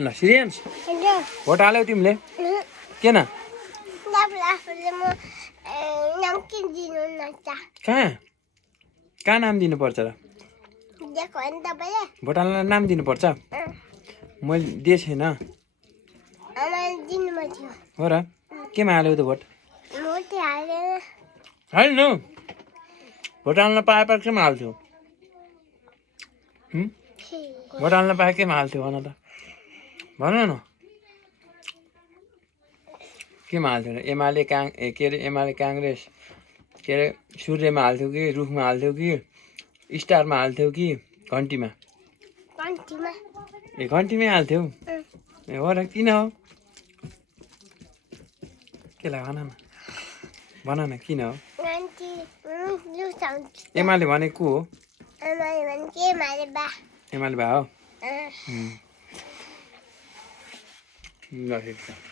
ल serious vote हाल्यौ तिमीले किन कहाँ नाम दिनुपर्छ र भोट हाल्न नाम दिनुपर्छ मैले दिएँ छैन हो र केमा हाल्यौ त भोट होइन भोट हाल्न पाए केमा हाल्थ्यौ भोट हाल्न पाए केमा हाल्थ्यौ भन त भन न केमा हाल्थ्यौ एमाले के अरे एमाले काङ्ग्रेस के अरे सूर्यमा हाल्थ्यौ कि रुखमा हाल्थ्यौ कि स्टारमा हाल्थ्यौ कि घन्टीमा ए घन्टीमै हाल्थ्यौ ए हो र किन हो के भन न किन हो एमाले भनेको को हो एमाले बा हो ल